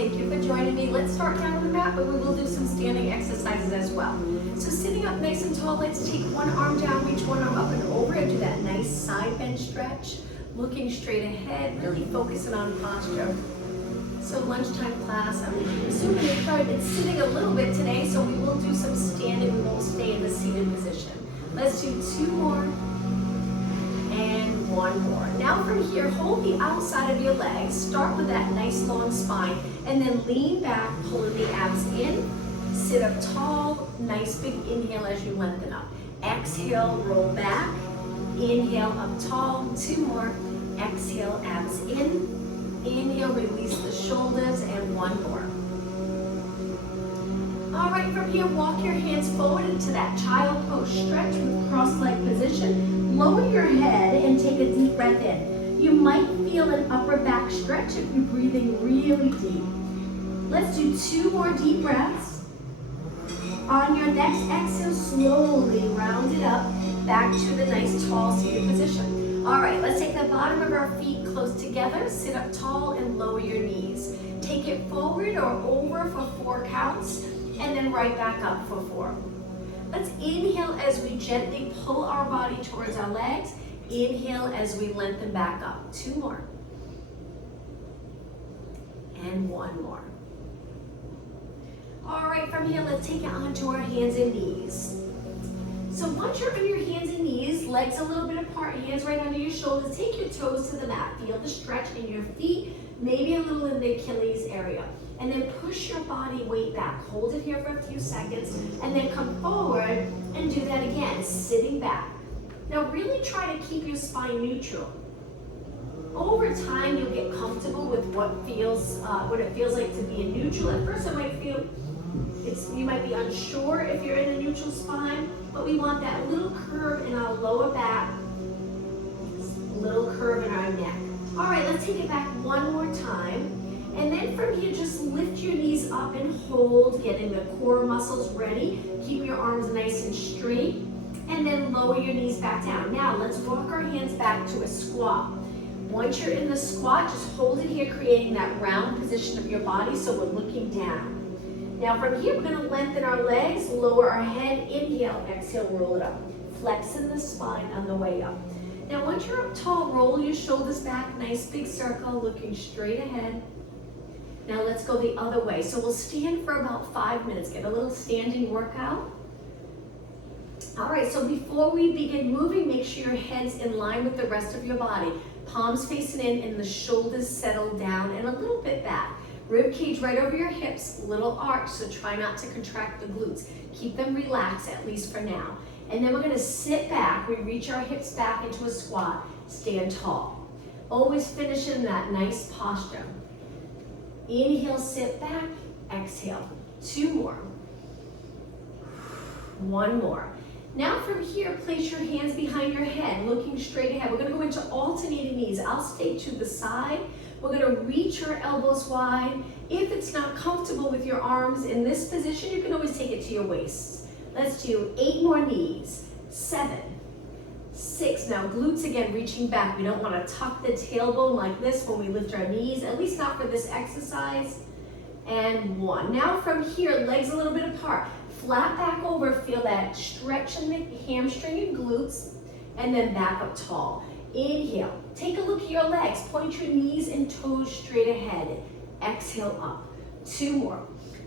Thank you for joining me. Let's start down on the mat, but we will do some standing exercises as well. So sitting up nice and tall, let's take one arm down, reach one arm up and over, and do that nice side bend stretch. Looking straight ahead, really focusing on posture. So lunchtime class, I'm assuming you've probably been sitting a little bit today, so we will do some standing. We won't stay in the seated position. Let's do 2 more and 1 more. Now from here, hold the outside of your legs. Start with that nice long spine and then lean back, pulling the abs in. Sit up tall, nice big inhale as you lengthen up. Exhale, roll back. Inhale, up tall. 2 more. Exhale, abs in. Inhale, release the shoulders, and 1 more. All right, from here, walk your hands forward into that child pose. Stretch with cross-leg position. Lower your head and take a deep breath in. You might feel an upper back stretch if you're breathing really deep. Let's do 2 more deep breaths. On your next exhale, slowly round it up back to the nice tall seated position. All right, let's take the bottom of our feet close together, sit up tall and lower your knees. Take it forward or over for 4 counts and then right back up for 4. Let's inhale as we gently pull our body towards our legs. Inhale as we lengthen back up. 2 more. And 1 more. All right, from here, let's take it onto our hands and knees. So once you're on your hands and knees, legs a little bit apart, hands right under your shoulders, take your toes to the mat. Feel the stretch in your feet, maybe a little in the Achilles area. And then push your body weight back. Hold it here for a few seconds, and then come forward and do that again, sitting back. Now really try to keep your spine neutral. Over time, you'll get comfortable with what it feels like to be in neutral. At first, it might feel, you might be unsure if you're in a neutral spine, but we want that little curve in our lower back, little curve in our neck. All right, let's take it back one more time. And then from here, just lift your knees up and hold, getting the core muscles ready. Keep your arms nice and straight, and then lower your knees back down. Now, let's walk our hands back to a squat. Once you're in the squat, just hold it here, creating that round position of your body so we're looking down. Now from here, we're gonna lengthen our legs, lower our head, inhale, exhale, roll it up. Flexing the spine on the way up. Now once you're up tall, roll your shoulders back, nice big circle, looking straight ahead. Now let's go the other way. So we'll stand for about 5 minutes, get a little standing workout. All right, so before we begin moving, make sure your head's in line with the rest of your body. Palms facing in and the shoulders settle down and a little bit back. Rib cage right over your hips, little arch, so try not to contract the glutes. Keep them relaxed, at least for now. And then we're gonna sit back. We reach our hips back into a squat, stand tall. Always finish in that nice posture. Inhale, sit back, exhale. 2 more. 1 more. Now from here, place your hands behind your head, looking straight ahead. We're gonna go into alternating knees. I'll stay to the side. We're gonna reach our elbows wide. If it's not comfortable with your arms in this position, you can always take it to your waist. Let's do 8 more knees. 7, 6, now glutes again, reaching back. We don't wanna tuck the tailbone like this when we lift our knees, at least not for this exercise. And 1. Now from here, legs a little bit apart. Flat back over, feel that stretch in the hamstring and glutes, and then back up tall. Inhale, take a look at your legs. Point your knees and toes straight ahead. Exhale up. 2 more.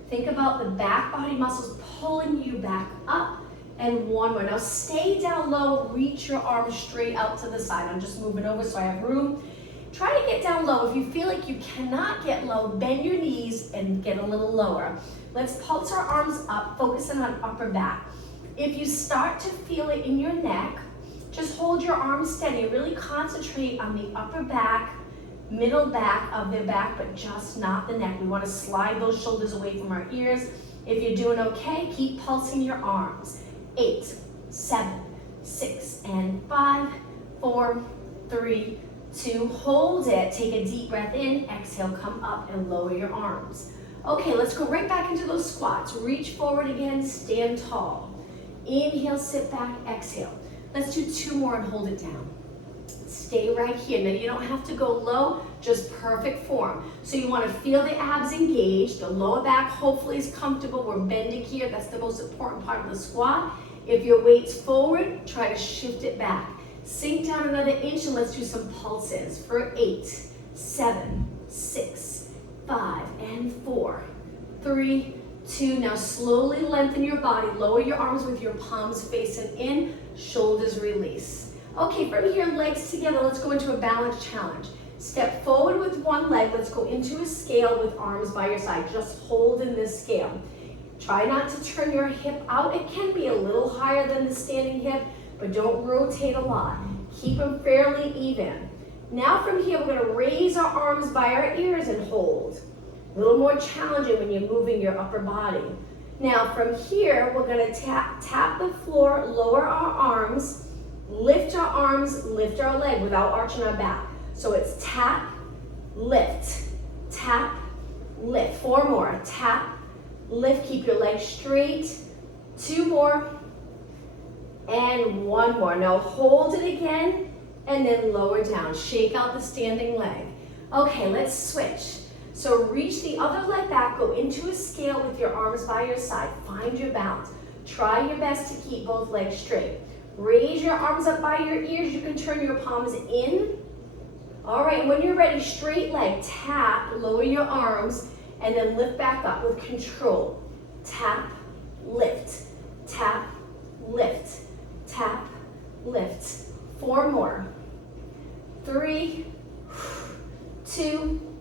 Think about the back body muscles pulling you back up, and 1 more. Now stay down low, reach your arms straight out to the side. I'm just moving over so I have room. Try to get down low. If you feel like you cannot get low, bend your knees and get a little lower. Let's pulse our arms up, focusing on upper back. If you start to feel it in your neck, just hold your arms steady. Really concentrate on the upper back, middle back of the back, but just not the neck. We want to slide those shoulders away from our ears. If you're doing okay, keep pulsing your arms. 8, 7, 6, and 5, 4, 3, 2. Hold it. Take a deep breath in. Exhale, come up and lower your arms. Okay, let's go right back into those squats. Reach forward again, stand tall. Inhale, sit back, exhale. Let's do 2 more and hold it down. Stay right here. Now you don't have to go low, just perfect form. So you want to feel the abs engaged, the lower back hopefully is comfortable. We're bending here, that's the most important part of the squat. If your weight's forward, try to shift it back. Sink down another inch and let's do some pulses for 8, 7, 6, 5, and 4, 3, 2. Now slowly lengthen your body. Lower your arms with your palms facing in, shoulders release. Okay, from here, legs together. Let's go into a balance challenge. Step forward with one leg. Let's go into a scale with arms by your side. Just hold in this scale. Try not to turn your hip out. It can be a little higher than the standing hip, but don't rotate a lot. Keep them fairly even. Now from here, we're going to raise our arms by our ears and hold. A little more challenging when you're moving your upper body. Now from here, we're going to tap the floor, lower our arms, lift our leg without arching our back. So it's tap, lift, tap, lift. 4 more. Tap, lift, keep your legs straight. 2 more, and 1 more. Now hold it again, and then lower down. Shake out the standing leg. Okay, let's switch. So reach the other leg back, go into a scale with your arms by your side. Find your balance. Try your best to keep both legs straight. Raise your arms up by your ears. You can turn your palms in. All right, and when you're ready, straight leg, tap, lower your arms, and then lift back up with control. Tap, lift, tap, lift, tap, lift. 4 more. 3, 2,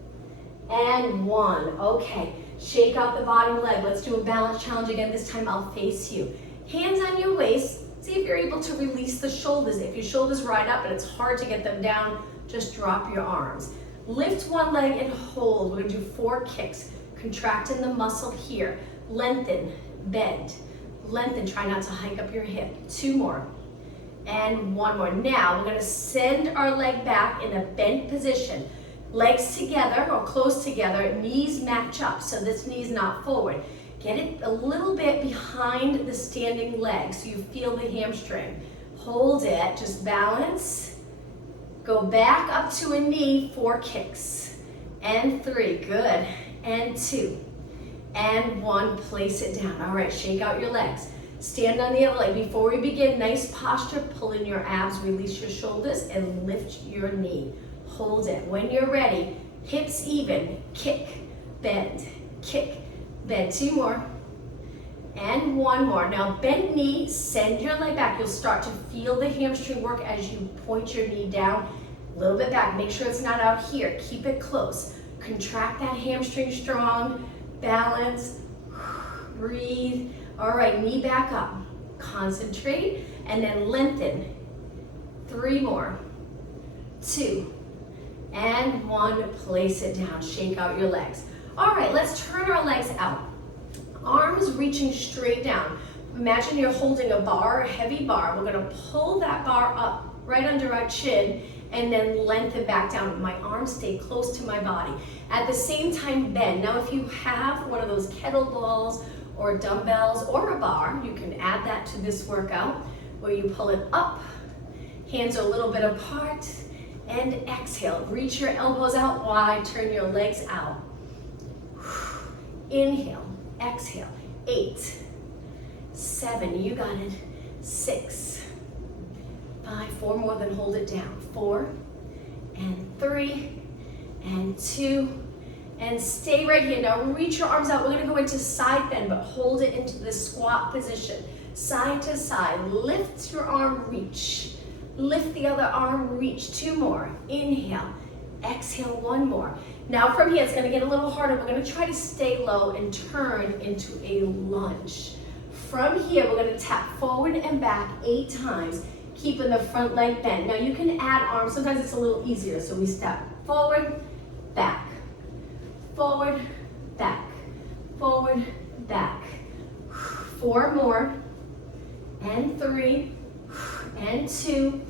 and 1. Okay, shake out the bottom leg. Let's do a balance challenge again. This time I'll face you. Hands on your waist. See if you're able to release the shoulders. If your shoulders ride up and it's hard to get them down, just drop your arms. Lift one leg and hold. We're gonna do 4 kicks. Contracting the muscle here. Lengthen, bend, lengthen. Try not to hike up your hip. 2 more, and 1 more. Now we're gonna send our leg back in a bent position. Legs together or close together, knees match up, so this knee's not forward. Get it a little bit behind the standing leg so you feel the hamstring. Hold it, just balance. Go back up to a knee, 4 kicks. And 3, good. And 2, and 1, place it down. All right, shake out your legs. Stand on the other leg. Before we begin, nice posture, pull in your abs, release your shoulders, and lift your knee. Hold it. When you're ready, hips even, kick, bend, kick, bend. 2 more, and 1 more. Now bend knee, send your leg back. You'll start to feel the hamstring work as you point your knee down. A little bit back, make sure it's not out here. Keep it close. Contract that hamstring strong, balance, breathe. All right, knee back up. Concentrate, and then lengthen. 3 more, 2, and 1, place it down. Shake out your legs. All right, let's turn our legs out. Arms reaching straight down. Imagine you're holding a bar, a heavy bar. We're gonna pull that bar up right under our chin and then lengthen back down. My arms stay close to my body. At the same time, bend. Now, if you have one of those kettlebells or dumbbells or a bar, you can add that to this workout where you pull it up, hands are a little bit apart, and exhale. Reach your elbows out wide, turn your legs out. Inhale, exhale. 8, 7, you got it. 6, 5, 4 more, then hold it down. 4, and 3, and 2, and stay right here. Now reach your arms out. We're gonna go into side bend, but hold it into the squat position. Side to side, lift your arm, reach. Lift the other arm, reach. 2 more, inhale, exhale, 1 more. Now from here, it's gonna get a little harder. We're gonna try to stay low and turn into a lunge. From here, we're gonna tap forward and back 8 times, keeping the front leg bent. Now you can add arms, sometimes it's a little easier. So we step forward, back, forward, back, forward, back. 4 more, and 3, and 2,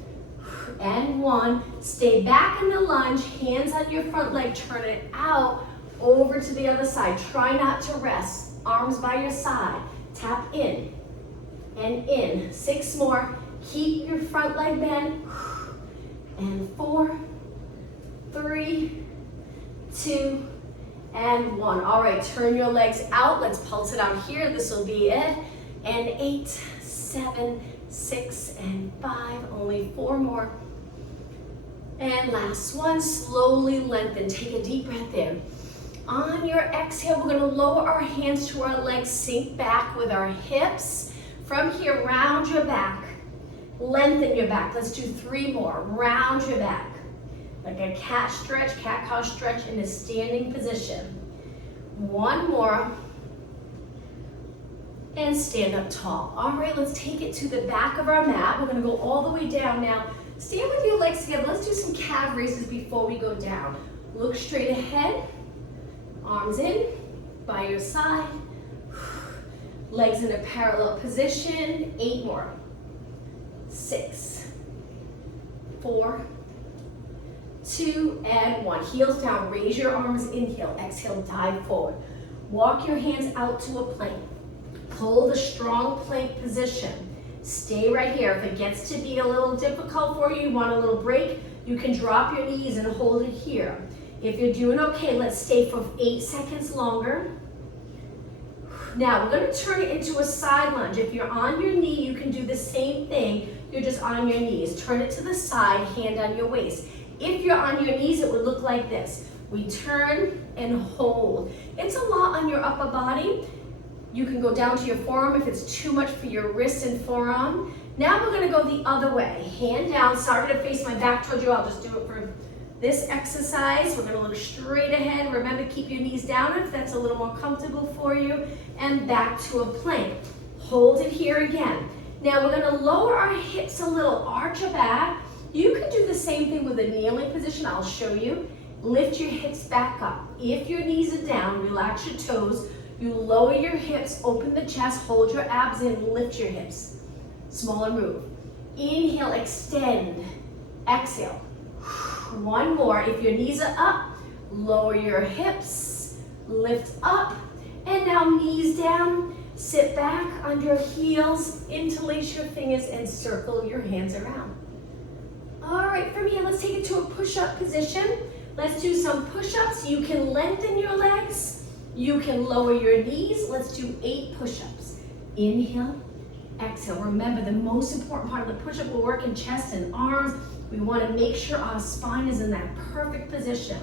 and 1. Stay back in the lunge, hands on your front leg, turn it out over to the other side. Try not to rest, arms by your side. Tap in and in. 6 more. Keep your front leg bent and 4, 3, 2, and 1. All right, turn your legs out. Let's pulse it out here. This will be it. And 8, 7, 6, and 5. Only 4 more. And last one, slowly lengthen. Take a deep breath in. On your exhale, we're gonna lower our hands to our legs, sink back with our hips. From here, round your back. Lengthen your back. Let's do 3 more. Round your back. Like a cat stretch, cat-cow stretch in a standing position. 1 more. And stand up tall. All right, let's take it to the back of our mat. We're gonna go all the way down now. Stand with your legs together. Let's do some calf raises before we go down. Look straight ahead. Arms in, by your side. Legs in a parallel position. 8 more. 6, 4, 2, and 1. Heels down, raise your arms, inhale, exhale, dive forward. Walk your hands out to a plank. Pull the strong plank position. Stay right here. If it gets to be a little difficult for you, you want a little break, you can drop your knees and hold it here. If you're doing okay, let's stay for 8 seconds longer. Now, we're gonna turn it into a side lunge. If you're on your knee, you can do the same thing. You're just on your knees. Turn it to the side, hand on your waist. If you're on your knees, it would look like this. We turn and hold. It's a lot on your upper body. You can go down to your forearm if it's too much for your wrist and forearm. Now we're gonna go the other way. Hand down, sorry to face my back towards you, I'll just do it for this exercise. We're gonna look straight ahead. Remember, keep your knees down if that's a little more comfortable for you. And back to a plank. Hold it here again. Now we're gonna lower our hips a little, arch your back. You can do the same thing with a kneeling position, I'll show you. Lift your hips back up. If your knees are down, relax your toes. You lower your hips, open the chest, hold your abs in, lift your hips. Smaller move. Inhale, extend. Exhale. 1 more. If your knees are up, lower your hips, lift up, and now knees down. Sit back on your heels, interlace your fingers, and circle your hands around. All right, from here, let's take it to a push-up position. Let's do some push-ups. You can lengthen your legs. You can lower your knees. Let's do 8 push-ups. Inhale, exhale. Remember, the most important part of the push-up will work in chest and arms. We want to make sure our spine is in that perfect position.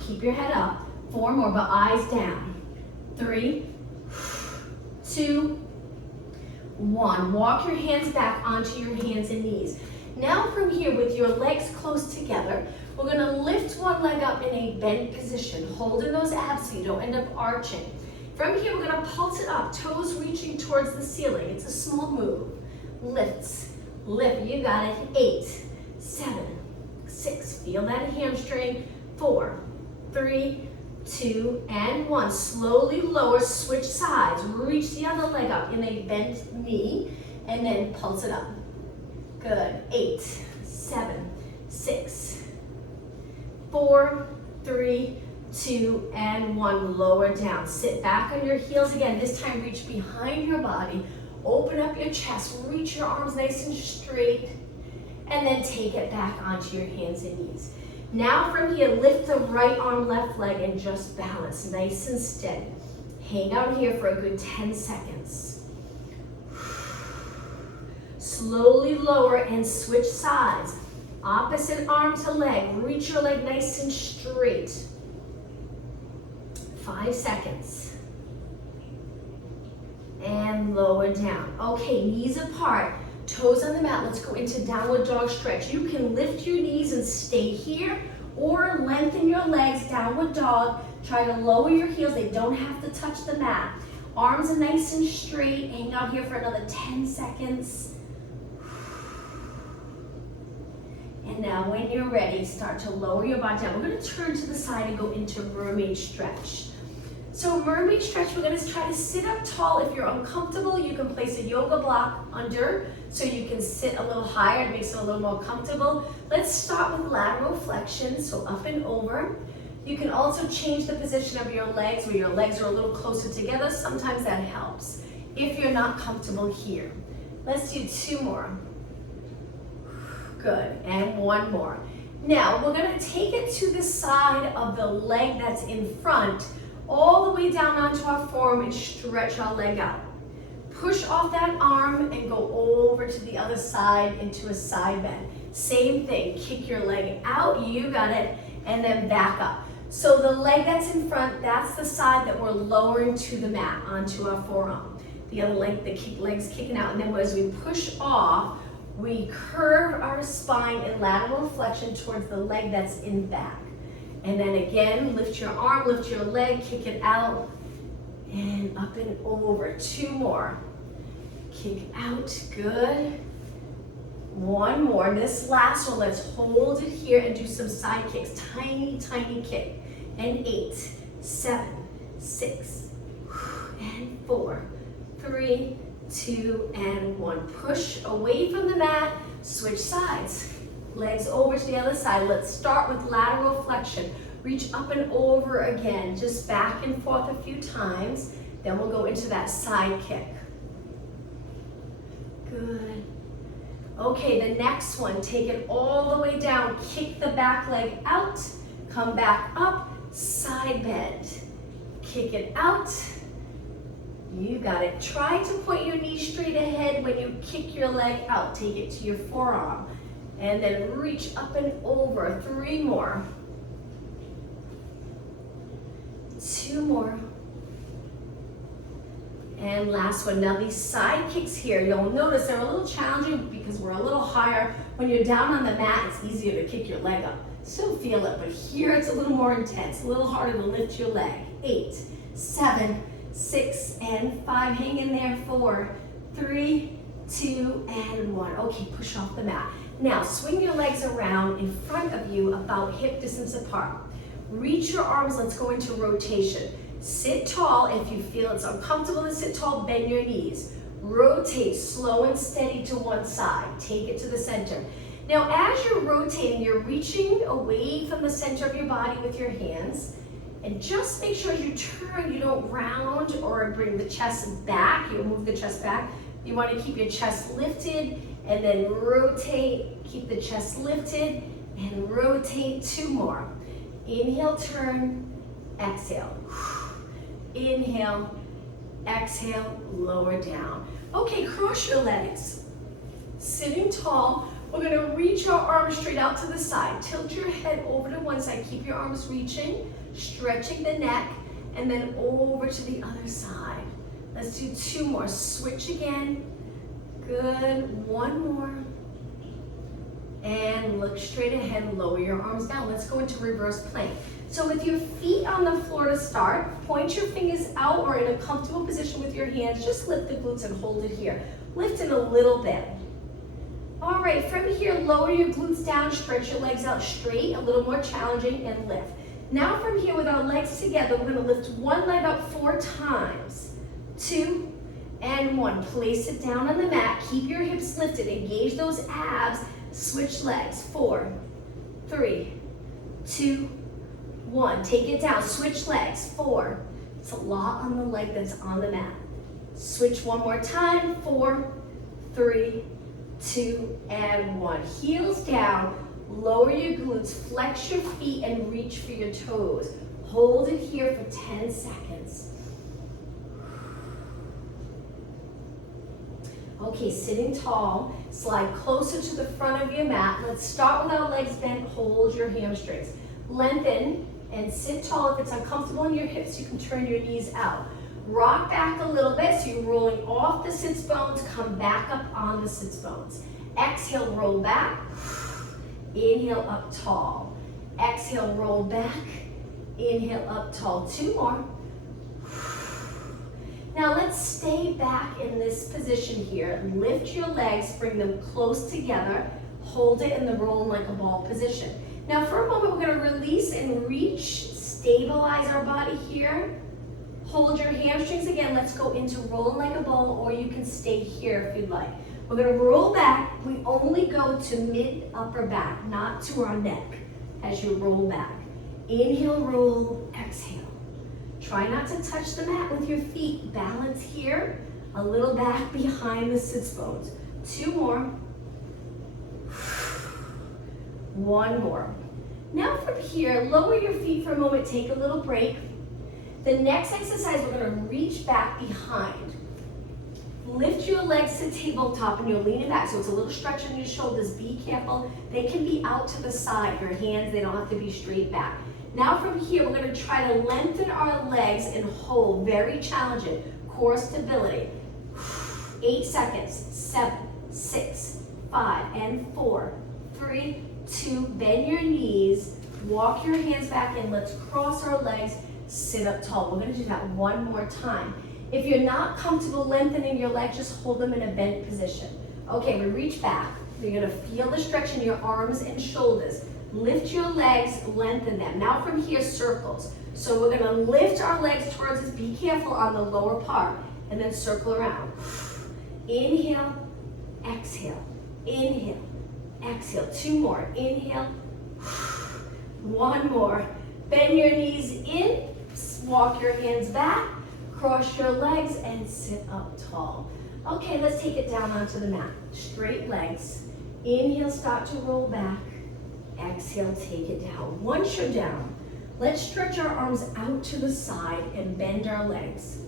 Keep your head up. 4 more, but eyes down. 3, 2, 1. Walk your hands back onto your hands and knees. Now from here, with your legs close together, we're gonna lift one leg up in a bent position, holding those abs so you don't end up arching. From here, we're gonna pulse it up, toes reaching towards the ceiling. It's a small move. Lifts, lift, you got it. 8, 7, 6, feel that hamstring. 4, 3, 2, and 1. Slowly lower, switch sides. Reach the other leg up in a bent knee, and then pulse it up. Good. 8, 7, 6, 4, 3, 2, and 1. Lower down. Sit back on your heels again. This time reach behind your body. Open up your chest. Reach your arms nice and straight. And then take it back onto your hands and knees. Now from here, lift the right arm, left leg, and just balance nice and steady. Hang out here for a good 10 seconds. Slowly lower and switch sides. Opposite arm to leg. Reach your leg nice and straight. 5 seconds. And lower down. Okay, knees apart, toes on the mat. Let's go into downward dog stretch. You can lift your knees and stay here, or lengthen your legs, downward dog. Try to lower your heels. They don't have to touch the mat. Arms are nice and straight. Hang out here for another 10 seconds. And now when you're ready, start to lower your body down. We're gonna turn to the side and go into mermaid stretch. So mermaid stretch, we're gonna try to sit up tall. If you're uncomfortable, you can place a yoga block under so you can sit a little higher. It makes it a little more comfortable. Let's start with lateral flexion, so up and over. You can also change the position of your legs where your legs are a little closer together. Sometimes that helps if you're not comfortable here. Let's do 2 more. Good, and one more. Now, we're gonna take it to the side of the leg that's in front, all the way down onto our forearm and stretch our leg out. Push off that arm and go over to the other side into a side bend. Same thing, kick your leg out, you got it, and then back up. So the leg that's in front, that's the side that we're lowering to the mat, onto our forearm. The other leg, the leg's kicking out, and then as we push off, we curve our spine in lateral flexion towards the leg that's in back. And then again, lift your arm, lift your leg, kick it out, and up and over. Two more. Kick out, good. One more. This last one, let's hold it here and do some side kicks. Tiny, tiny kick. And 8, 7, 6, and 4, 3, 2, and 1. Push away from the mat, switch sides. Legs over to the other side. Let's start with lateral flexion. Reach up and over again, just back and forth a few times. Then we'll go into that side kick. Good. Okay, the next one, take it all the way down. Kick the back leg out, come back up, side bend. Kick it out. You got it. Try to point your knee straight ahead when you kick your leg out. Take it to your forearm. And then reach up and over. 3 more. 2 more. And last one. Now these side kicks here, you'll notice they're a little challenging because we're a little higher. When you're down on the mat, it's easier to kick your leg up. Still feel it, but here it's a little more intense, a little harder to lift your leg. 8, 7, 6, and 5. Hang in there. 4, 3, 2, and 1. Okay, push off the mat. Now swing your legs around in front of you about hip distance apart. Reach your arms, let's go into rotation. Sit tall. If you feel it's uncomfortable to sit tall, bend your knees. Rotate slow and steady to one side. Take it to the center. Now, as you're rotating, you're reaching away from the center of your body with your hands. And just make sure as you turn, you don't round or bring the chest back. You move the chest back. You want to keep your chest lifted and then rotate. Keep the chest lifted and rotate. 2 more. Inhale, turn, exhale. Inhale, exhale, lower down. Okay, cross your legs. Sitting tall, we're gonna reach our arms straight out to the side. Tilt your head over to one side. Keep your arms reaching, stretching the neck, and then over to the other side. Let's do 2 more. Switch again. Good. 1 more. And look straight ahead, lower your arms down. Let's go into reverse plank. So with your feet on the floor to start, point your fingers out or in a comfortable position with your hands. Just lift the glutes and hold it here. Lift it a little bit. All right, from here, lower your glutes down, stretch your legs out straight, a little more challenging, and lift. Now from here, with our legs together, we're gonna lift one leg up 4 times. 2 and 1. Place it down on the mat. Keep your hips lifted. Engage those abs. Switch legs. 4, 3, 2, 1. Take it down. Switch legs. 4. It's a lot on the leg that's on the mat. Switch one more time. 4, 3, 2, and 1. Heels down. Lower your glutes. Flex your feet and reach for your toes. Hold it here for 10 seconds. Okay, sitting tall, slide closer to the front of your mat. Let's start with our legs bent. Hold your hamstrings. Lengthen and sit tall. If it's uncomfortable in your hips, you can turn your knees out. Rock back a little bit, so you're rolling off the sits bones, come back up on the sits bones. Exhale, roll back. Inhale, up tall. Exhale, roll back. Inhale, up tall. 2 more. Now let's stay back in this position here. Lift your legs, bring them close together. Hold it in the rolling like a ball position. Now for a moment, we're gonna release and reach, stabilize our body here. Hold your hamstrings again. Let's go into rolling like a ball, or you can stay here if you'd like. We're gonna roll back. We only go to mid upper back, not to our neck as you roll back. Inhale, roll, exhale. Try not to touch the mat with your feet. Balance here, a little back behind the sits bones. 2 more. One more. Now from here, lower your feet for a moment, take a little break. The next exercise, we're gonna reach back behind. Lift your legs to tabletop and you're leaning back, so it's a little stretch on your shoulders. Be careful, they can be out to the side. Your hands, they don't have to be straight back. Now from here, we're gonna try to lengthen our legs and hold, very challenging. Core stability. 8 seconds, 7, 6, 5, and 4, 3, 2, bend your knees, walk your hands back in, let's cross our legs, sit up tall. We're gonna do that one more time. If you're not comfortable lengthening your legs, just hold them in a bent position. Okay, we reach back. You're gonna feel the stretch in your arms and shoulders. Lift your legs, lengthen them. Now from here, circles. So we're gonna lift our legs towards us, be careful on the lower part, and then circle around. Inhale, exhale, inhale, exhale. 2 more, inhale, 1 more. Bend your knees in, walk your hands back, cross your legs, and sit up tall. Okay, let's take it down onto the mat. Straight legs. Inhale, start to roll back. Exhale, take it down. Once you're down, let's stretch our arms out to the side and bend our legs.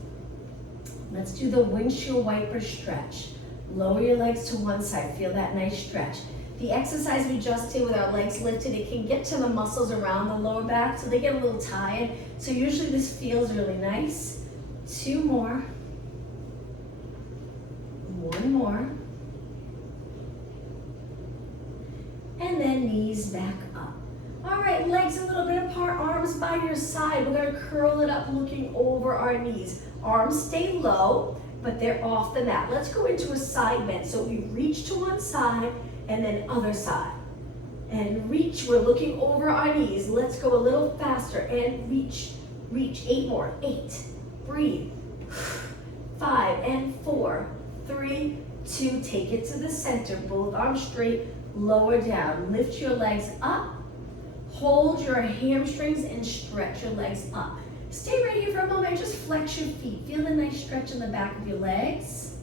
Let's do the windshield wiper stretch. Lower your legs to one side. Feel that nice stretch. The exercise we just did with our legs lifted, it can get to the muscles around the lower back, so they get a little tired. So usually this feels really nice. 2 more. 1 more. And then knees back up. All right, legs a little bit apart, arms by your side. We're gonna curl it up looking over our knees. Arms stay low, but they're off the mat. Let's go into a side bend. So we reach to one side and then other side. And reach, we're looking over our knees. Let's go a little faster and reach, reach. 8 more, 8, breathe. 5 and 4, 3, 2, take it to the center. Both arms straight, lower down. Lift your legs up. Hold your hamstrings and stretch your legs up. Stay right here for a moment, just flex your feet. Feel the nice stretch in the back of your legs.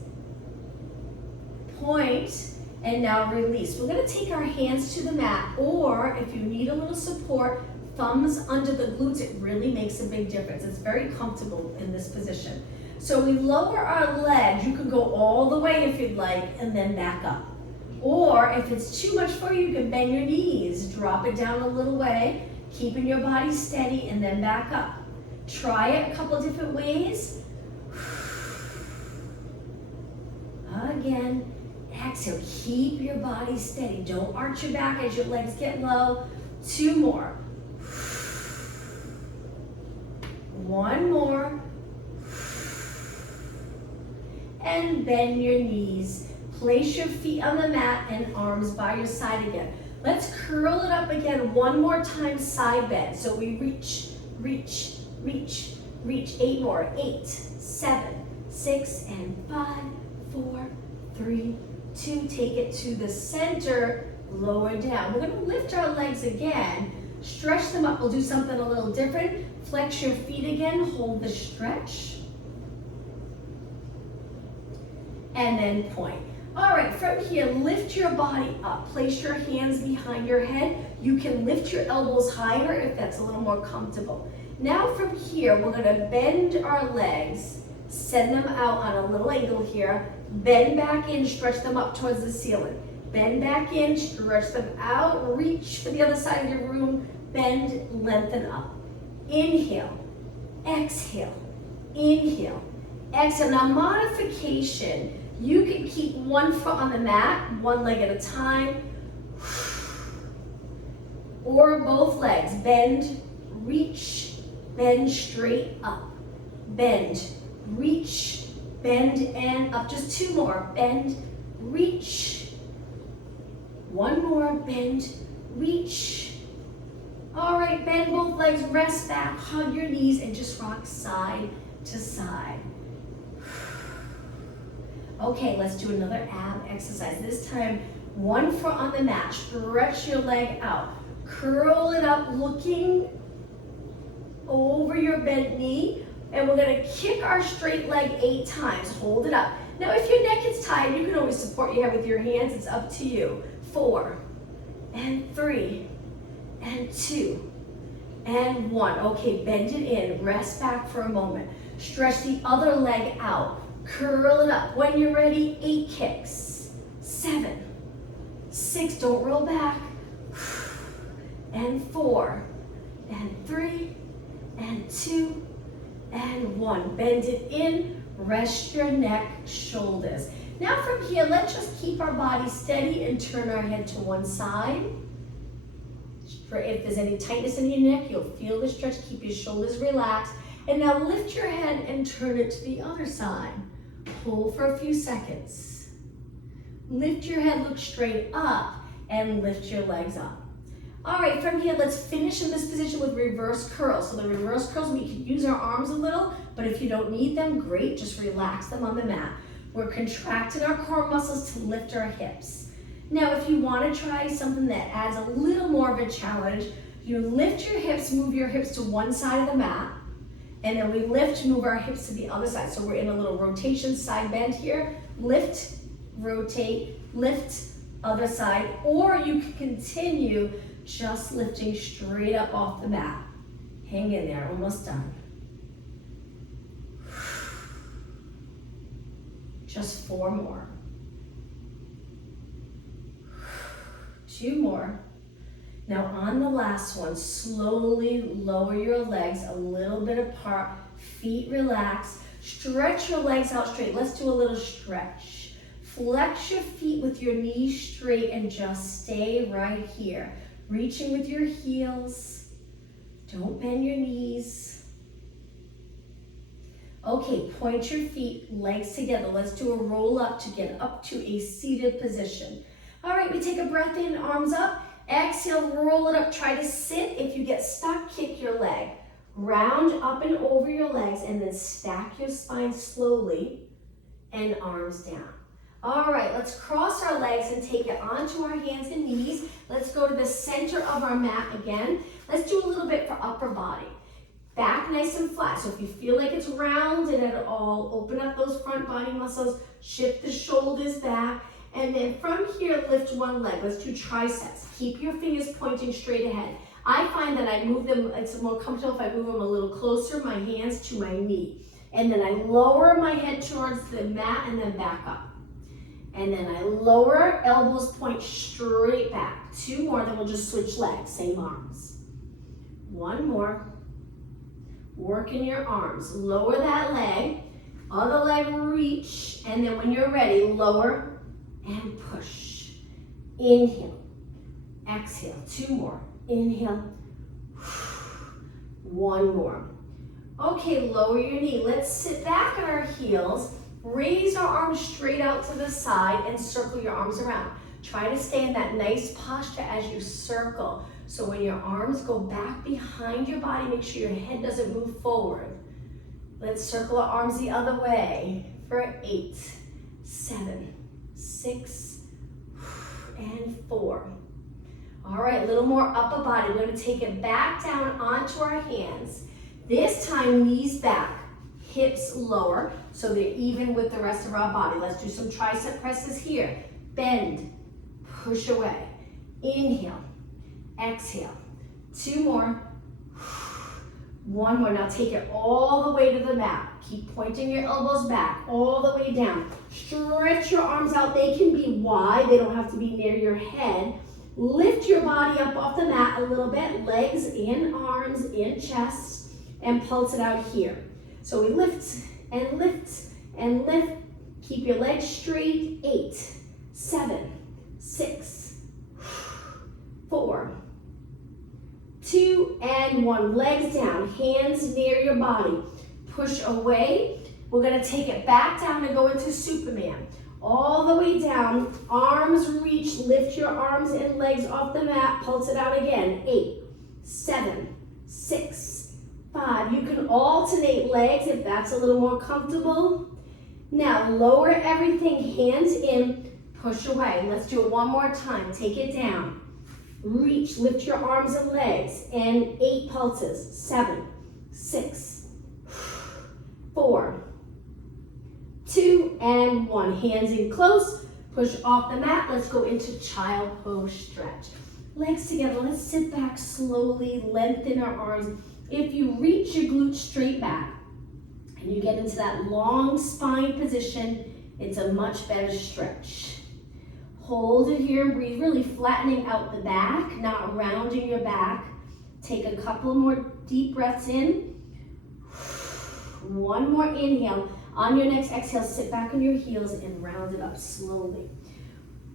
Point, and now release. We're gonna take our hands to the mat, or if you need a little support, thumbs under the glutes. It really makes a big difference. It's very comfortable in this position. So we lower our legs. You can go all the way if you'd like, and then back up. Or if it's too much for you, you can bend your knees, drop it down a little way, keeping your body steady, and then back up. Try it a couple different ways. Again, exhale, keep your body steady. Don't arch your back as your legs get low. 2 more. 1 more. And bend your knees. Place your feet on the mat and arms by your side again. Let's curl it up again one more time, side bend. So we reach, reach, reach, reach. 8 more, 8, 7, 6, and 5, 4, 3, 2. Take it to the center, lower down. We're gonna lift our legs again, stretch them up. We'll do something a little different. Flex your feet again, hold the stretch. And then point. All right, from here, lift your body up. Place your hands behind your head. You can lift your elbows higher if that's a little more comfortable. Now from here, we're gonna bend our legs, send them out on a little angle here, bend back in, stretch them up towards the ceiling. Bend back in, stretch them out, reach for the other side of your room, bend, lengthen up. Inhale, exhale, inhale, exhale. Now modification. You can keep one foot on the mat, one leg at a time, or both legs. Bend, reach, bend straight up. Bend, reach, bend, and up. Just 2 more. Bend, reach. 1 more. Bend, reach. All right, bend both legs, rest back, hug your knees, and just rock side to side. Okay, let's do another ab exercise. This time, 1 foot on the mat. Stretch your leg out. Curl it up, looking over your bent knee. And we're gonna kick our straight leg 8 times. Hold it up. Now, if your neck is tired, you can always support your head with your hands. It's up to you. 4, and 3, and 2, and 1. Okay, bend it in, rest back for a moment. Stretch the other leg out, curl it up. When you're ready, 8 kicks, 7, 6, don't roll back, and 4, and 3, and 2, and 1. Bend it in, rest your neck, shoulders. Now from here, let's just keep our body steady and turn our head to one side. If there's any tightness in your neck, you'll feel the stretch. Keep your shoulders relaxed. And now lift your head and turn it to the other side. Hold for a few seconds. Lift your head, look straight up, and lift your legs up. All right, from here, let's finish in this position with reverse curls. So the reverse curls, we can use our arms a little, but if you don't need them, great, just relax them on the mat. We're contracting our core muscles to lift our hips. Now, if you want to try something that adds a little more of a challenge, you lift your hips, move your hips to one side of the mat, and then we lift, move our hips to the other side. So we're in a little rotation, side bend here. Lift, rotate, lift, other side, or you can continue just lifting straight up off the mat. Hang in there, almost done. Just 4 more. 2 more. Now on the last one, slowly lower your legs a little bit apart, feet relaxed, stretch your legs out straight. Let's do a little stretch. Flex your feet with your knees straight and just stay right here. Reaching with your heels. Don't bend your knees. Okay, point your feet, legs together. Let's do a roll up to get up to a seated position. All right, we take a breath in, arms up. Exhale, roll it up. Try to sit. If you get stuck, kick your leg. Round up and over your legs and then stack your spine slowly and arms down. All right, let's cross our legs and take it onto our hands and knees. Let's go to the center of our mat again. Let's do a little bit for upper body. Back nice and flat. So if you feel like it's rounded at all, open up those front body muscles, shift the shoulders back, and then from here, lift one leg. Let's do triceps. Keep your fingers pointing straight ahead. I find that I move them, it's more comfortable if I move them a little closer, my hands to my knee. And then I lower my head towards the mat and then back up. And then I lower, elbows point straight back. 2 more, then we'll just switch legs, same arms. 1 more. Work in your arms. Lower that leg, other leg reach, and then when you're ready, lower and push. Inhale, exhale. 2 more. Inhale. 1 more. Okay, lower your knee. Let's sit back on our heels. Raise our arms straight out to the side and circle your arms around. Try to stay in that nice posture as you circle. So when your arms go back behind your body, make sure your head doesn't move forward. Let's circle our arms the other way for 8, 7, 6, and 4. All right, a little more upper body. We're going to take it back down onto our hands. This time, knees back. Hips lower, so they're even with the rest of our body. Let's do some tricep presses here. Bend, push away. Inhale, exhale. 2 more. 1 more. Now take it all the way to the mat. Keep pointing your elbows back, all the way down. Stretch your arms out. They can be wide. They don't have to be near your head. Lift your body up off the mat a little bit. Legs in, arms in, chest, and pulse it out here. So we lift and lift and lift. Keep your legs straight. 8, 7, 6, 4, 2, and 1. Legs down, hands near your body. Push away. We're going to take it back down and go into Superman. All the way down, arms reach, lift your arms and legs off the mat. Pulse it out again. 8, 7, 6, 5. You can alternate legs if that's a little more comfortable. Now lower everything, hands in, push away. Let's do it one more time. Take it down. Reach, lift your arms and legs, and 8 pulses. 7, 6, 4, 2, and 1. Hands in close, push off the mat. Let's go into child pose stretch. Legs together. Let's sit back slowly, lengthen our arms. If you reach your glutes straight back and you get into that long spine position, it's a much better stretch. Hold it here and breathe, really flattening out the back, not rounding your back. Take a couple more deep breaths in. One more inhale. On your next exhale, sit back on your heels and round it up slowly.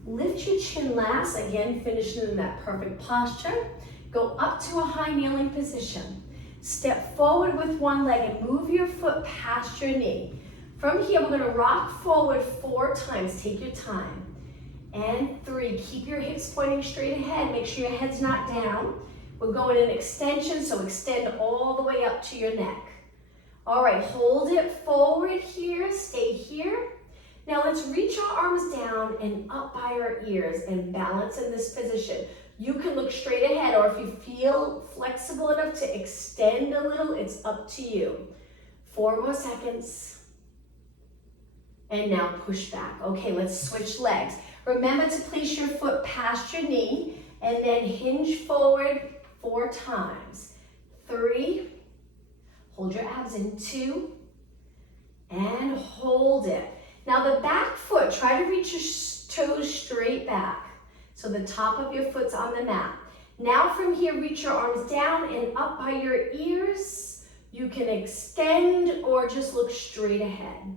Lift your chin last, again, finishing in that perfect posture. Go up to a high kneeling position. Step forward with one leg and move your foot past your knee. From here, we're gonna rock forward 4 times. Take your time. And 3, keep your hips pointing straight ahead. Make sure your head's not down. We're going in extension, so extend all the way up to your neck. All right, hold it forward here, stay here. Now let's reach our arms down and up by our ears and balance in this position. You can look straight ahead, or if you feel flexible enough to extend a little, it's up to you. 4 more seconds. And now push back. Okay, let's switch legs. Remember to place your foot past your knee and then hinge forward 4 times. 3, hold your abs in. 2, and hold it. Now the back foot, try to reach your toes straight back. So the top of your foot's on the mat. Now from here, reach your arms down and up by your ears. You can extend or just look straight ahead.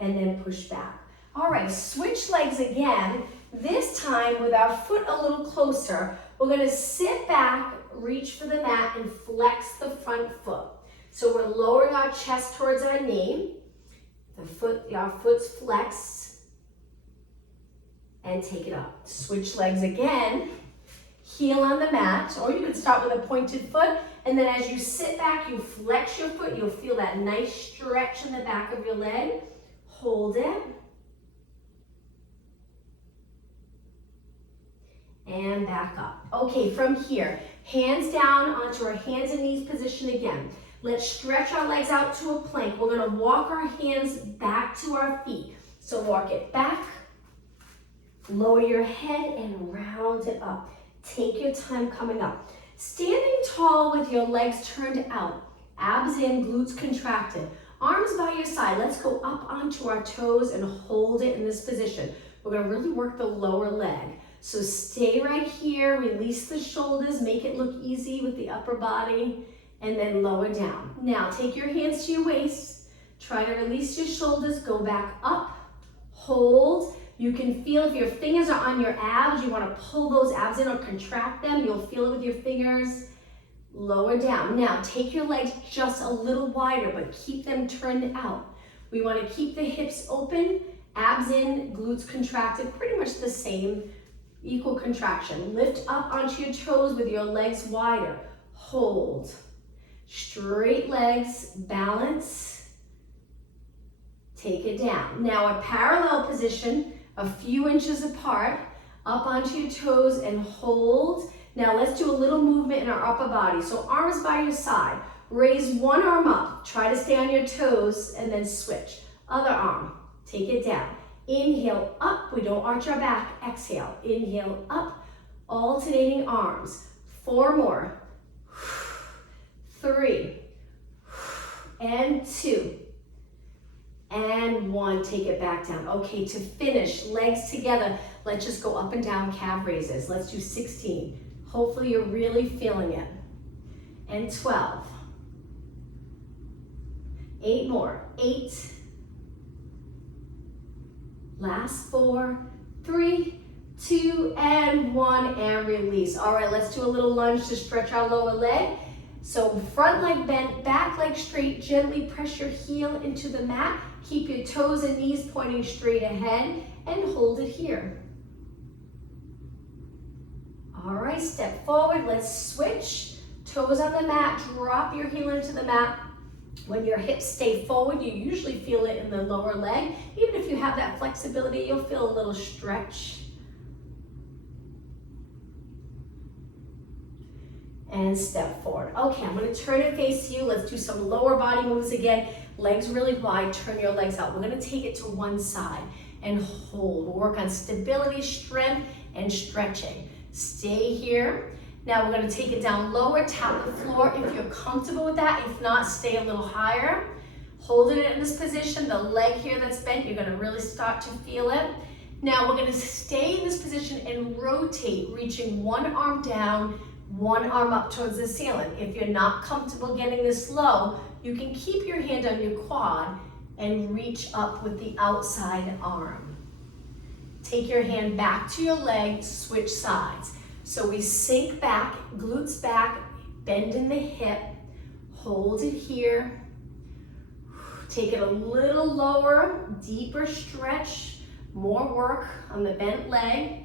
And then push back. All right, switch legs again. This time with our foot a little closer, we're gonna sit back, reach for the mat, and flex the front foot. So we're lowering our chest towards our knee. Our foot's flexed. And take it up. Switch legs again. Heel on the mat, or you can start with a pointed foot, and then as you sit back, you flex your foot. You'll feel that nice stretch in the back of your leg. Hold it. And back up. Okay, from here, hands down onto our hands and knees position again. Let's stretch our legs out to a plank. We're gonna walk our hands back to our feet. So walk it back, lower your head and round it up. Take your time coming up. Standing tall with your legs turned out, abs in, glutes contracted. Arms by your side. Let's go up onto our toes and hold it in this position. We're gonna really work the lower leg. So stay right here, release the shoulders, make it look easy with the upper body, and then lower down. Now take your hands to your waist. Try to release your shoulders, go back up, hold. You can feel if your fingers are on your abs, you wanna pull those abs in or contract them. You'll feel it with your fingers. Lower down. Now take your legs just a little wider, but keep them turned out. We want to keep the hips open, abs in, glutes contracted, pretty much the same, equal contraction. Lift up onto your toes with your legs wider. Hold. Straight legs, balance. Take it down. Now a parallel position, a few inches apart, up onto your toes and hold. Now let's do a little movement in our upper body. So arms by your side. Raise one arm up. Try to stay on your toes and then switch. Other arm. Take it down. Inhale up. We don't arch our back. Exhale. Inhale up. Alternating arms. 4 more. 3. And 2. And 1. Take it back down. Okay, to finish, legs together. Let's just go up and down calf raises. Let's do 16. Hopefully you're really feeling it. And 12. 8 more. 8. Last 4, 3, 2, and 1, and release. All right, let's do a little lunge to stretch our lower leg. So front leg bent, back leg straight, gently press your heel into the mat. Keep your toes and knees pointing straight ahead and hold it here. All right, step forward, let's switch. Toes on the mat, drop your heel into the mat. When your hips stay forward, you usually feel it in the lower leg. Even if you have that flexibility, you'll feel a little stretch. And step forward. Okay, I'm gonna turn and face you. Let's do some lower body moves again. Legs really wide, turn your legs out. We're gonna take it to one side. and hold. We'll work on stability, strength, and stretching. Stay here. Now we're gonna take it down lower, tap the floor if you're comfortable with that. If not, stay a little higher. Holding it in this position, the leg here that's bent, you're gonna really start to feel it. Now we're gonna stay in this position and rotate, reaching one arm down, one arm up towards the ceiling. If you're not comfortable getting this low, you can keep your hand on your quad and reach up with the outside arm. Take your hand back to your leg, switch sides. So we sink back, glutes back, bend in the hip, hold it here. Take it a little lower, deeper stretch, more work on the bent leg.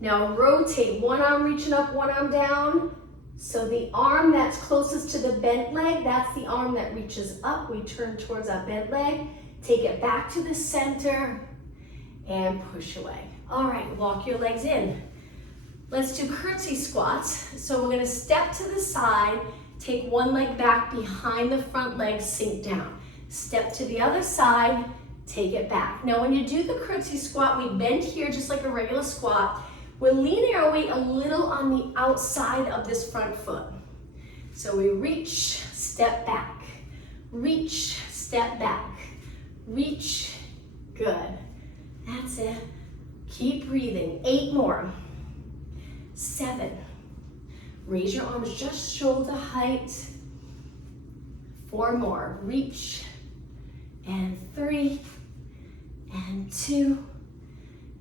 Now rotate, one arm reaching up, one arm down. So the arm that's closest to the bent leg, that's the arm that reaches up. We turn towards our bent leg. Take it back to the center and push away. All right, walk your legs in. Let's do curtsy squats. So we're gonna step to the side, take one leg back behind the front leg, sink down. Step to the other side, take it back. Now when you do the curtsy squat, we bend here just like a regular squat. We're leaning our weight a little on the outside of this front foot. So we reach, step back, reach, step back, reach, good. That's it. Keep breathing, 8 more. 7. Raise your arms just shoulder height. 4 more, reach, and 3, and 2,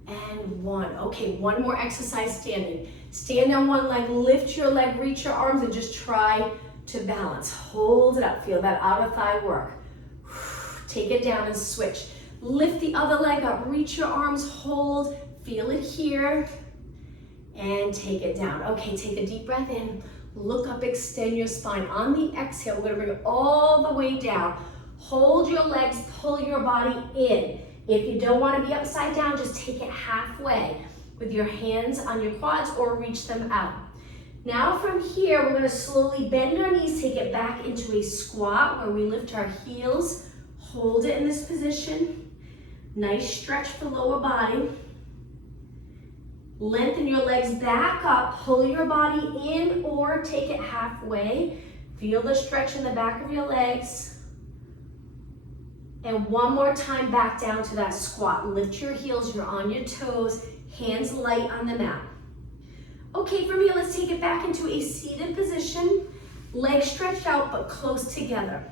and 1. Okay, one more exercise standing. Stand on one leg, lift your leg, reach your arms, and just try to balance. Hold it up, feel that outer thigh work. Take it down and switch. Lift the other leg up, reach your arms, hold, feel it here, and take it down. Okay, take a deep breath in, look up, extend your spine. On the exhale, we're gonna bring it all the way down. Hold your legs, pull your body in. If you don't wanna be upside down, just take it halfway with your hands on your quads or reach them out. Now from here, we're gonna slowly bend our knees, take it back into a squat where we lift our heels, hold it in this position. Nice stretch for lower body. Lengthen your legs back up, pull your body in or take it halfway. Feel the stretch in the back of your legs. And one more time back down to that squat. Lift your heels, you're on your toes, hands light on the mat. Okay, from here, let's take it back into a seated position. Legs stretched out but close together.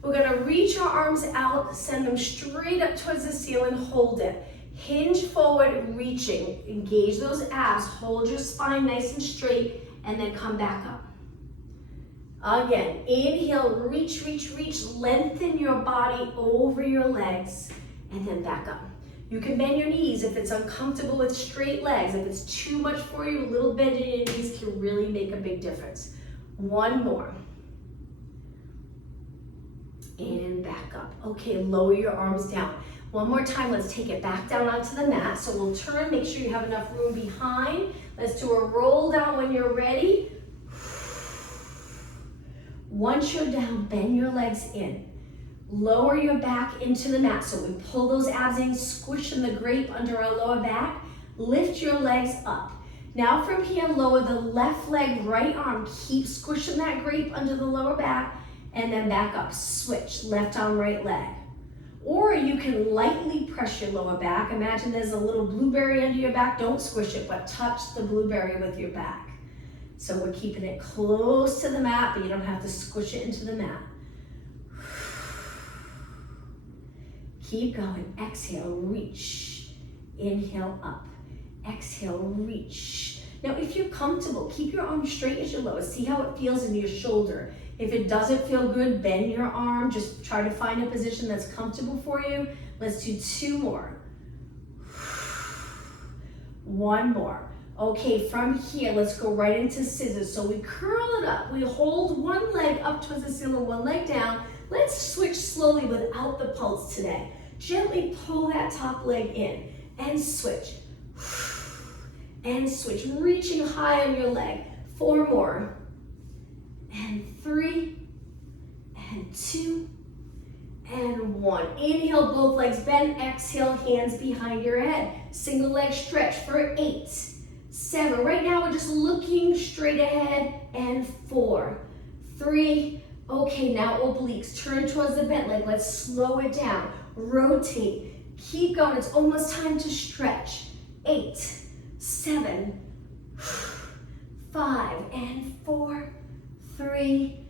We're gonna reach our arms out, send them straight up towards the ceiling, hold it. Hinge forward, reaching. Engage those abs, hold your spine nice and straight, and then come back up. Again, inhale, reach, reach, reach. Lengthen your body over your legs, and then back up. You can bend your knees if it's uncomfortable with straight legs. If it's too much for you, a little bend in your knees can really make a big difference. One more. And back up. Okay, lower your arms down. One more time, let's take it back down onto the mat. So we'll turn, make sure you have enough room behind. Let's do a roll down when you're ready. Once you're down, bend your legs in. Lower your back into the mat. So we pull those abs in, squishing the grape under our lower back. Lift your legs up. Now from here, lower the left leg, right arm. Keep squishing that grape under the lower back. And then back up, switch, left arm, right leg. Or you can lightly press your lower back. Imagine there's a little blueberry under your back. Don't squish it, but touch the blueberry with your back. So we're keeping it close to the mat, but you don't have to squish it into the mat. Keep going, exhale, reach. Inhale up, exhale, reach. Now if you're comfortable, keep your arms straight as you lower. See how it feels in your shoulder. If it doesn't feel good, bend your arm. Just try to find a position that's comfortable for you. Let's do 2 more. 1 more. Okay, from here, let's go right into scissors. So we curl it up. We hold one leg up towards the ceiling, one leg down. Let's switch slowly without the pulse today. Gently pull that top leg in and switch. And switch, reaching high on your leg. 4 more. And 3, and 2, and 1. 1. Inhale, both legs bend. Exhale, hands behind your head. Single leg stretch for 8, 7. Right now, we're just looking straight ahead. And 4, 3. Okay, now obliques. Turn towards the bent leg. Let's slow it down. Rotate. Keep going. It's almost time to stretch. 8, 7, 5, and 4, 3,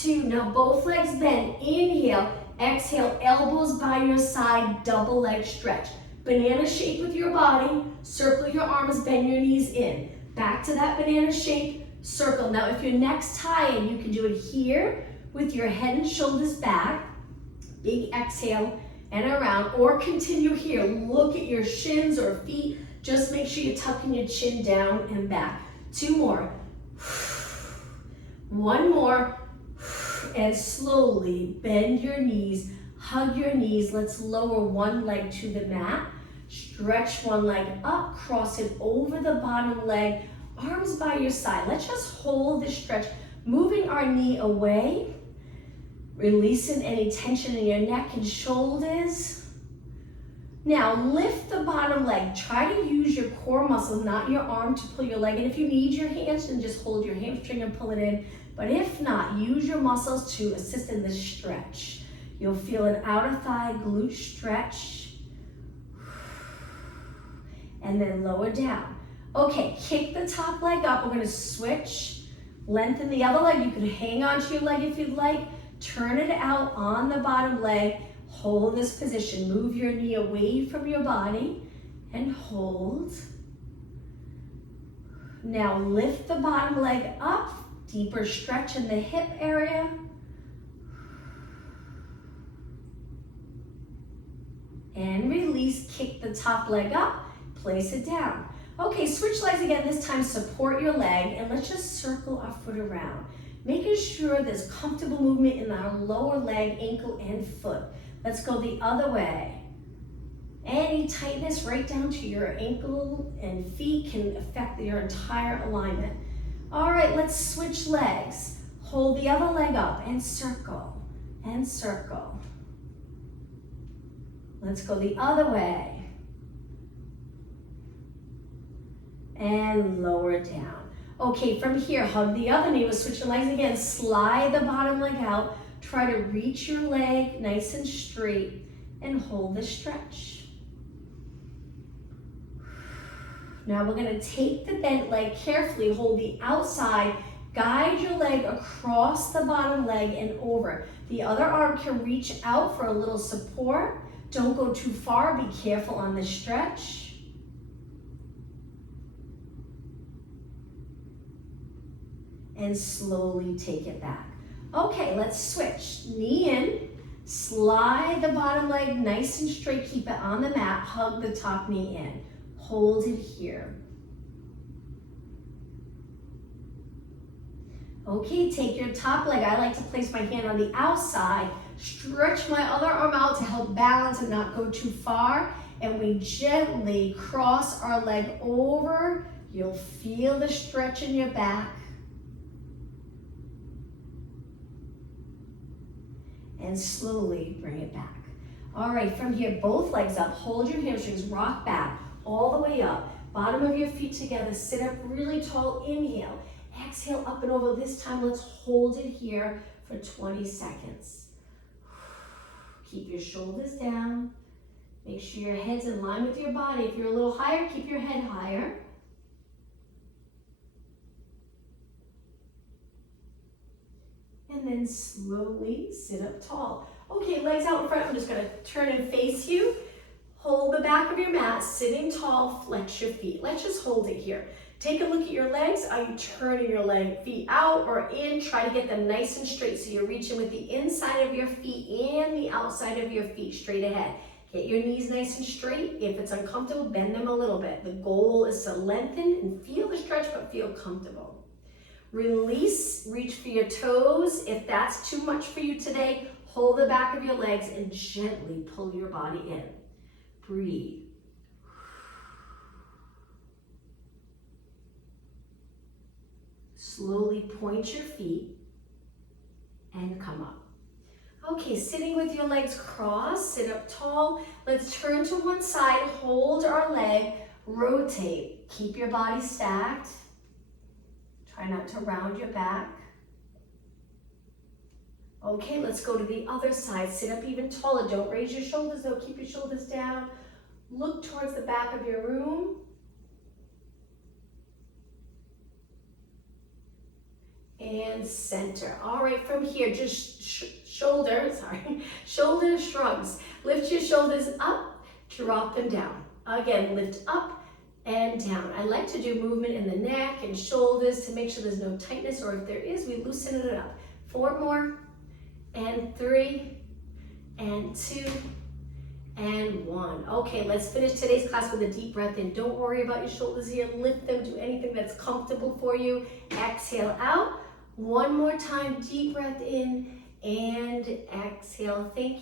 2. Now both legs bend. Inhale. Exhale, elbows by your side, double leg stretch. Banana shape with your body. Circle your arms, bend your knees in. Back to that banana shape, circle. Now if your neck's tired, you can do it here with your head and shoulders back. Big exhale and around, or continue here. Look at your shins or feet. Just make sure you're tucking your chin down and back. 2 more. 1 more. And slowly bend your knees, hug your knees. Let's lower one leg to the mat. Stretch one leg up, cross it over the bottom leg, arms by your side. Let's just hold this stretch, moving our knee away, releasing any tension in your neck and shoulders. Now lift the bottom leg. Try to use your core muscle, not your arm, to pull your leg in. If you need your hands, then just hold your hamstring and pull it in. But if not, use your muscles to assist in this stretch. You'll feel an outer thigh glute stretch. And then lower down. Okay, kick the top leg up. We're gonna switch. Lengthen the other leg. You can hang onto your leg if you'd like. Turn it out on the bottom leg. Hold this position. Move your knee away from your body and hold. Now lift the bottom leg up. Deeper stretch in the hip area. And release, kick the top leg up, place it down. Okay, switch legs again. This time support your leg and let's just circle our foot around. Making sure there's comfortable movement in our lower leg, ankle, and foot. Let's go the other way. Any tightness right down to your ankle and feet can affect your entire alignment. All right, let's switch legs. Hold the other leg up and circle and circle. Let's go the other way. And lower down. Okay, from here, hug the other knee. We'll switch your legs again. Slide the bottom leg out. Try to reach your leg nice and straight and hold the stretch. Now we're gonna take the bent leg carefully, hold the outside, guide your leg across the bottom leg and over. The other arm can reach out for a little support. Don't go too far, be careful on the stretch. And slowly take it back. Okay, let's switch. Knee in, slide the bottom leg nice and straight, keep it on the mat, hug the top knee in. Hold it here. Okay, take your top leg. I like to place my hand on the outside, stretch my other arm out to help balance and not go too far. And we gently cross our leg over. You'll feel the stretch in your back. And slowly bring it back. All right, from here, both legs up. Hold your hamstrings, rock back. All the way up, bottom of your feet together, sit up really tall, inhale, exhale up and over. This time, let's hold it here for 20 seconds. Keep your shoulders down. Make sure your head's in line with your body. If you're a little higher, keep your head higher. And then slowly sit up tall. Okay, legs out in front. I'm just gonna turn and face you. Hold the back of your mat, sitting tall, flex your feet. Let's just hold it here. Take a look at your legs. Are you turning your feet out or in? Try to get them nice and straight so you're reaching with the inside of your feet and the outside of your feet straight ahead. Get your knees nice and straight. If it's uncomfortable, bend them a little bit. The goal is to lengthen and feel the stretch, but feel comfortable. Release, reach for your toes. If that's too much for you today, hold the back of your legs and gently pull your body in. Breathe. Slowly point your feet and come up. Okay, sitting with your legs crossed, sit up tall. Let's turn to one side, hold our leg, rotate. Keep your body stacked. Try not to round your back. Okay, let's go to the other side. Sit up even taller. Don't raise your shoulders though. Keep your shoulders down. Look towards the back of your room. And center. All right, from here, just shoulders shrugs. Lift your shoulders up, drop them down. Again, lift up and down. I like to do movement in the neck and shoulders to make sure there's no tightness, or if there is, we loosen it up. 4 more, and 3, and 2, and 1. Okay, let's finish today's class with a deep breath in. Don't worry about your shoulders here. Lift them, do anything that's comfortable for you. Exhale out. One more time, deep breath in and exhale. Thank